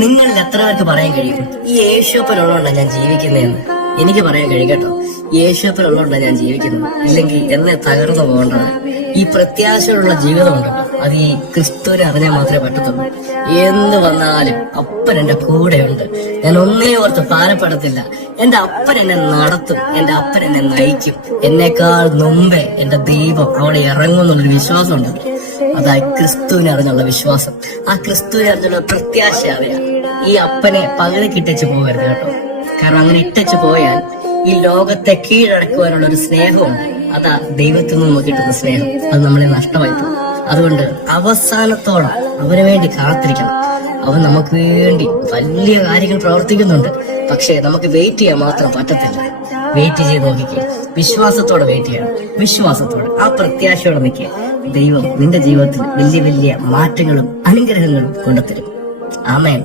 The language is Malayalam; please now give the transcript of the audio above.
നിങ്ങളിൽ എത്ര പേർക്ക് പറയാൻ കഴിയും ഈ യേശുപ്പനുള്ളതുകൊണ്ടാണ് ഞാൻ ജീവിക്കുന്നതെന്ന്? എനിക്ക് പറയാൻ കഴിയും കേട്ടോ. യേശുപ്പനുള്ളതുകൊണ്ടാണ് ഞാൻ ജീവിക്കുന്നത്, ഇല്ലെങ്കിൽ എന്നെ തകർന്നു പോകേണ്ടത്. ഈ പ്രത്യാശയുള്ള ജീവിതം ഉണ്ടല്ലോ, അത് ഈ ക്രിസ്തുവിനെ അറിഞ്ഞാൽ മാത്രമേ പറ്റത്തുള്ളൂ. എന്ത് വന്നാലും അപ്പൻ എന്റെ കൂടെയുണ്ട്. ഞാൻ ഒന്നേ ഓർത്ത് ഭാരപ്പെടത്തില്ല. എന്റെ അപ്പൻ എന്നെ നടത്തും, എന്റെ അപ്പൻ എന്നെ നയിക്കും. എന്നേക്കാൾ മുമ്പേ എന്റെ ദൈവം അവിടെ ഇറങ്ങും എന്നുള്ളൊരു വിശ്വാസം ഉണ്ട്. അതായി ക്രിസ്തുവിനെ അറിഞ്ഞുള്ള വിശ്വാസം, ആ ക്രിസ്തുവിനെ അറിഞ്ഞുള്ള പ്രത്യാശ അറിയാം. ഈ അപ്പനെ പകുതിക്ക് ഇട്ടച്ച് പോകരുത് കേട്ടോ. കാരണം അങ്ങനെ ഇട്ടച്ച് പോയാൽ ഈ ലോകത്തെ കീഴടക്കുവാനുള്ള ഒരു സ്നേഹമുണ്ട്. അതാ ദൈവത്തിൽ നിന്ന് കിട്ടുന്ന സ്നേഹം, അത് നമ്മളെ നഷ്ടമായി പോകും. അതുകൊണ്ട് അവസാനത്തോളം അവന് വേണ്ടി കാത്തിരിക്കണം. അവൻ നമുക്ക് വേണ്ടി വലിയ കാര്യങ്ങൾ പ്രവർത്തിക്കുന്നുണ്ട്. പക്ഷെ നമുക്ക് വെയിറ്റ് ചെയ്യാൻ മാത്രം പറ്റത്തില്ല. വെയിറ്റ് ചെയ്ത് നോക്കിക്കേ, വിശ്വാസത്തോടെ വെയിറ്റ് ചെയ്യണം. വിശ്വാസത്തോടെ, ആ പ്രത്യാശയോടെ നിൽക്കുക. ദൈവം നിന്റെ ജീവിതത്തിൽ വലിയ വലിയ മാറ്റങ്ങളും അനുഗ്രഹങ്ങളും കൊണ്ടുതരും. ആമേൻ.